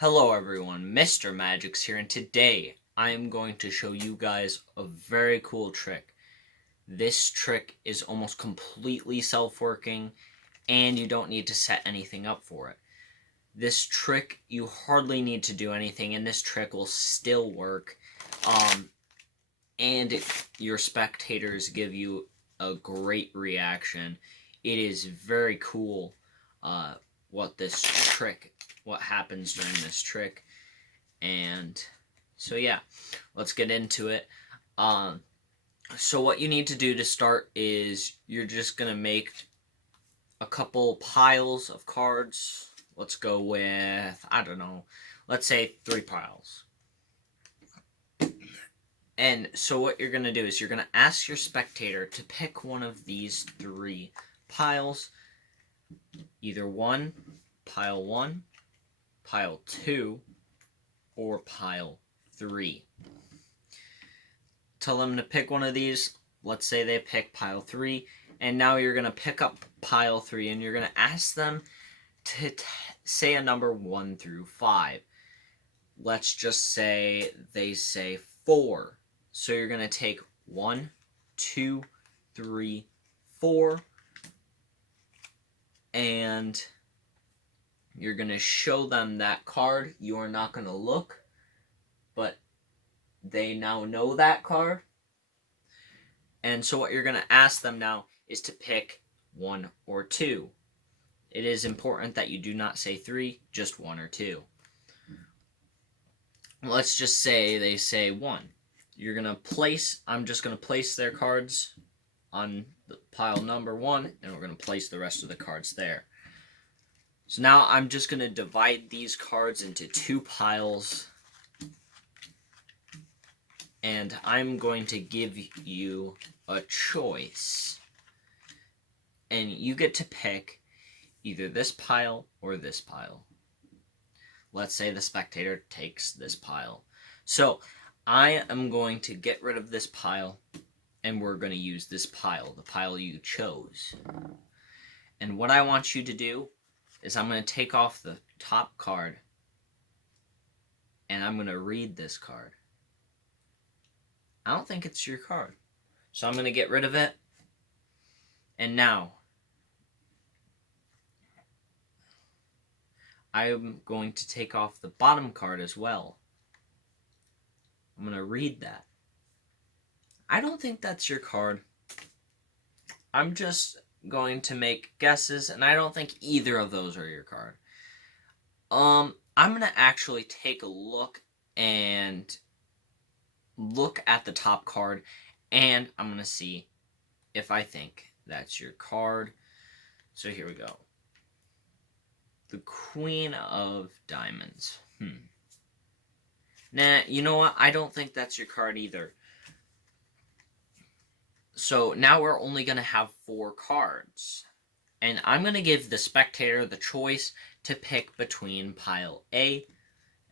Hello everyone, Mr. Magix here, and today I am going to show you guys a very cool trick. This trick is almost completely self-working, and you don't need to set anything up for it. This trick, you hardly need to do anything, and this trick will still work. And your spectators give you a great reaction. It is very cool what happens during this trick. And so yeah, let's get into it. So what you need to do to start is you're just gonna make a couple piles of cards. Let's go with, I don't know, let's say 3 piles. And so what you're gonna do is you're gonna ask your spectator to pick one of these 3 piles, either pile 1, pile 2, or pile 3. Tell them to pick one of these. Let's say they pick pile 3, and now you're going to pick up pile 3 and you're going to ask them to say a number 1 through 5. Let's just say they say 4. So you're going to take 1, 2, 3, 4, and you're going to show them that card. You are not going to look, but they now know that card. And so what you're going to ask them now is to pick 1 or 2. It is important that you do not say 3, just 1 or 2. Let's just say they say 1. I'm just going to place their cards on the pile number 1, and we're going to place the rest of the cards there. So now I'm just going to divide these cards into 2 piles, and I'm going to give you a choice. And you get to pick either this pile or this pile. Let's say the spectator takes this pile. So I am going to get rid of this pile, and we're going to use this pile, the pile you chose. And what I want you to do is I'm going to take off the top card, and I'm going to read this card. I don't think it's your card. So I'm going to get rid of it. And now, I'm going to take off the bottom card as well. I'm going to read that. I don't think that's your card. I'm just going to make guesses, and I don't think either of those are your card. I'm going to actually take a look at the top card, and I'm going to see if I think that's your card. So here we go. The Queen of Diamonds. Nah, you know what? I don't think that's your card either. So now we're only going to have 4 cards. And I'm going to give the spectator the choice to pick between pile A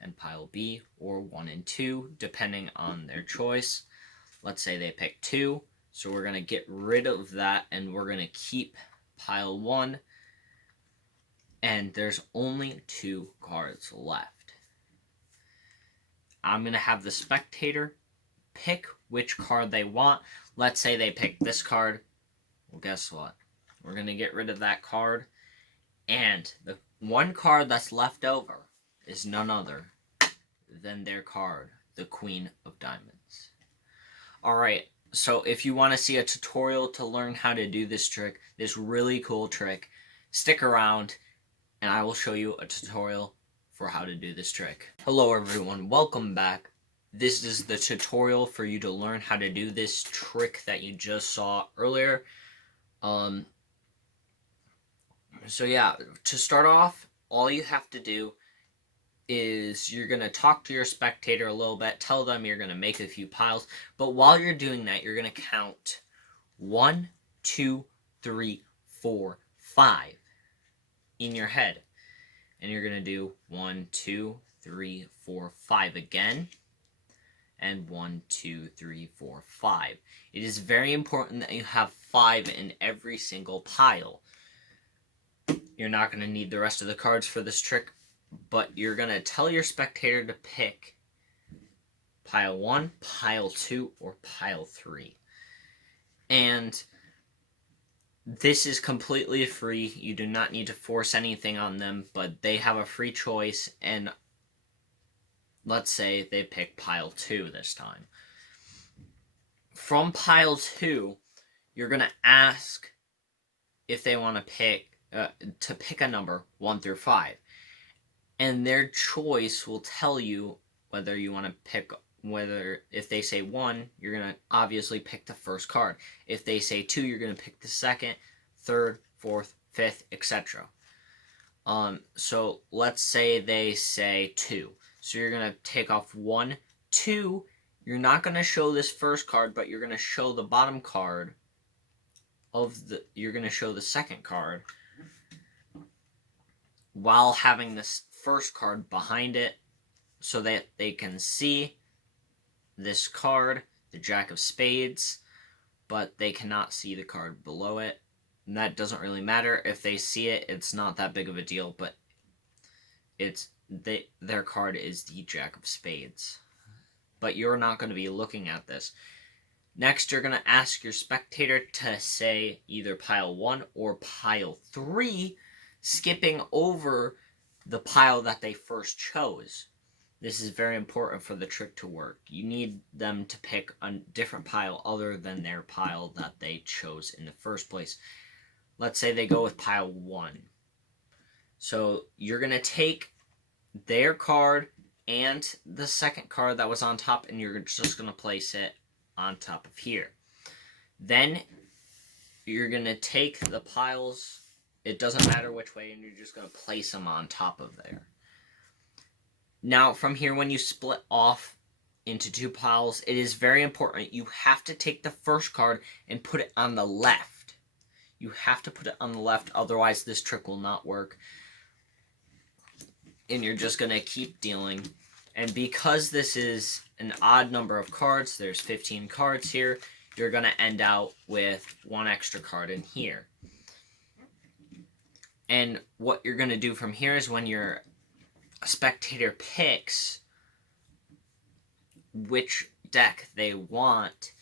and pile B, or 1 and 2, depending on their choice. Let's say they pick 2, so we're going to get rid of that, and we're going to keep pile 1, and there's only 2 cards left. I'm going to have the spectator pick which card they want. Let's say they pick this card. Well, guess what? We're going to get rid of that card, and the one card that's left over is none other than their card, the Queen of Diamonds. Alright, so if you want to see a tutorial to learn how to do this trick, this really cool trick, stick around and I will show you a tutorial for how to do this trick. Hello everyone, welcome back. This is the tutorial for you to learn how to do this trick that you just saw earlier. So yeah, to start off, all you have to do is you're going to talk to your spectator a little bit, tell them you're going to make a few piles, but while you're doing that, you're going to count 1, 2, 3, 4, 5 in your head. And you're going to do 1, 2, 3, 4, 5 again, and 1, 2, 3, 4, 5. It is very important that you have 5 in every single pile. You're not going to need the rest of the cards for this trick, but you're going to tell your spectator to pick pile 1, pile 2, or pile 3. And this is completely free. You do not need to force anything on them, but they have a free choice, and let's say they pick pile 2 this time. From pile 2, you're going to ask if they want to pick a number 1 through 5. And their choice will tell you whether you want to pick, if they say 1, you're going to obviously pick the first card. If they say 2, you're going to pick the second, third, fourth, fifth, etc. So let's say they say 2. So you're going to take off 1, 2. You're not going to show this first card, but you're going to show the bottom card you're going to show the second card while having this first card behind it so that they can see this card, the Jack of Spades, but they cannot see the card below it. And that doesn't really matter. If they see it, it's not that big of a deal, but their card is the Jack of Spades. But you're not going to be looking at this. Next, you're going to ask your spectator to say either pile 1 or pile 3, skipping over the pile that they first chose. This is very important for the trick to work. You need them to pick a different pile other than their pile that they chose in the first place. Let's say they go with pile 1. So you're going to take their card and the second card that was on top, and you're just going to place it on top of here. Then you're going to take the piles, it doesn't matter which way, and you're just going to place them on top of there. Now from here, when you split off into 2 piles, it is very important. You have to take the first card and put it on the left. You have to put it on the left, otherwise this trick will not work. And you're just going to keep dealing. And because this is an odd number of cards, there's 15 cards here, you're going to end out with 1 extra card in here. And what you're going to do from here is when your spectator picks which deck they want,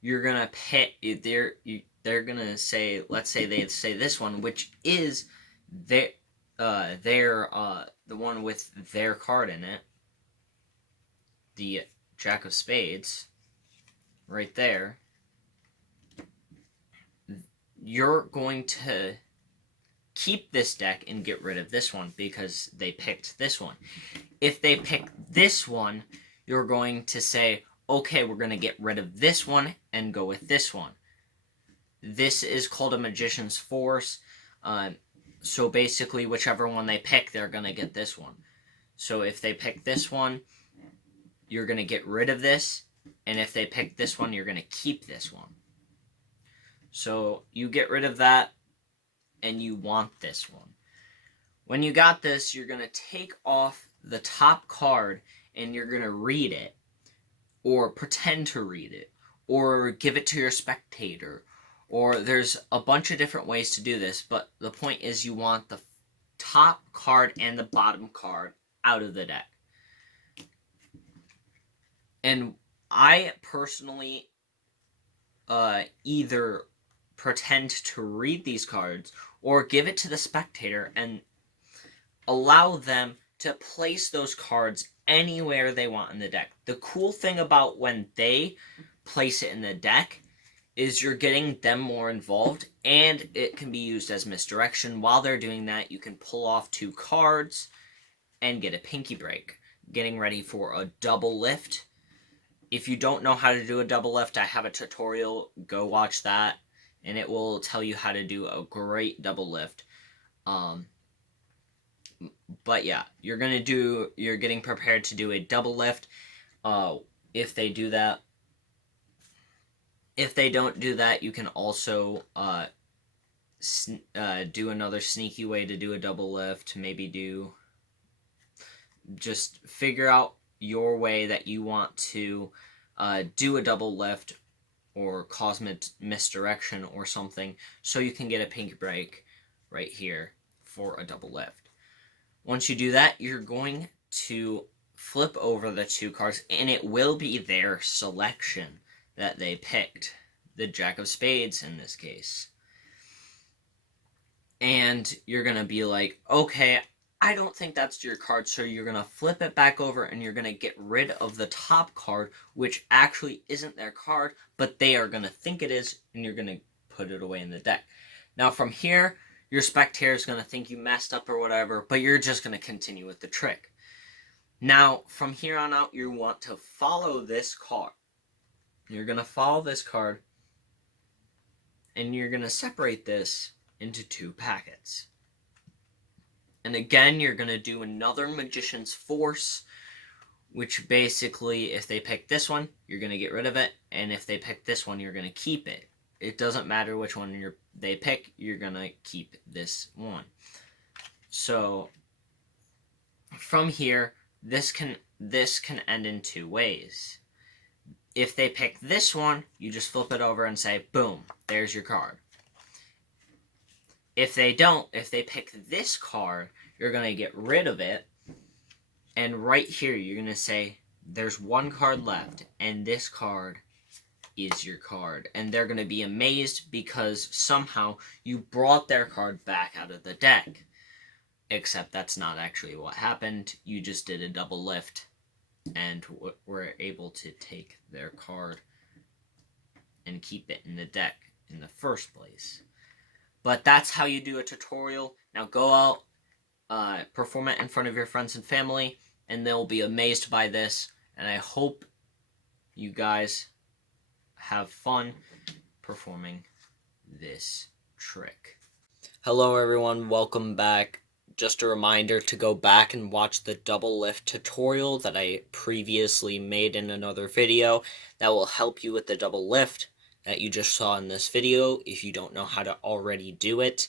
you're going to pick, they're going to say, let's say they say this one, which is the one with their card in it, the Jack of Spades, right there. You're going to keep this deck and get rid of this one because they picked this one. If they pick this one, you're going to say, okay, we're going to get rid of this one and go with this one. This is called a Magician's Force. So basically, whichever one they pick, they're going to get this one. So if they pick this one, you're going to get rid of this. And if they pick this one, you're going to keep this one. So you get rid of that, and you want this one. When you got this, you're going to take off the top card, and you're going to read it, or pretend to read it, or give it to your spectator, or there's a bunch of different ways to do this, but the point is you want the top card and the bottom card out of the deck. And I personally either pretend to read these cards or give it to the spectator and allow them to place those cards anywhere they want in the deck. The cool thing about when they place it in the deck is you're getting them more involved, and it can be used as misdirection. While they're doing that, you can pull off 2 cards and get a pinky break, getting ready for a double lift. If you don't know how to do a double lift, I have a tutorial. Go watch that, and it will tell you how to do a great double lift. But yeah, you're getting prepared to do a double lift. If they do that, if they don't do that, you can also do another sneaky way to do a double lift. Just figure out your way that you want to do a double lift or cause misdirection or something, so you can get a pinky break right here for a double lift. Once you do that, you're going to flip over the 2 cards, and it will be their selection that they picked. The Jack of Spades in this case. And you're going to be like, okay, I don't think that's your card, so you're going to flip it back over and you're going to get rid of the top card, which actually isn't their card, but they are going to think it is, and you're going to put it away in the deck. Now from here, your spectator is going to think you messed up or whatever, but you're just going to continue with the trick. Now, from here on out, you want to follow this card. You're going to follow this card, and you're going to separate this into 2 packets. And again, you're going to do another Magician's Force, which basically, if they pick this one, you're going to get rid of it, and if they pick this one, you're going to keep it. It doesn't matter which one they pick, you're going to keep this one. So, from here, this can end in 2 ways. If they pick this one, you just flip it over and say, boom, there's your card. If they don't, if they pick this card, you're going to get rid of it. And right here, you're going to say, there's 1 card left, and this card is your card. And they're going to be amazed because somehow you brought their card back out of the deck. Except that's not actually what happened. You just did a double lift and were able to take their card and keep it in the deck in the first place. But that's how you do a tutorial. Now go out, perform it in front of your friends and family, and they'll be amazed by this. And I hope you guys have fun performing this trick. Hello everyone, welcome back. Just a reminder to go back and watch the double lift tutorial that I previously made in another video. That will help you with the double lift that you just saw in this video if you don't know how to already do it.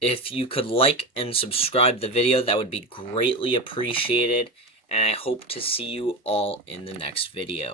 If you could like and subscribe the video, that would be greatly appreciated, and I hope to see you all in the next video.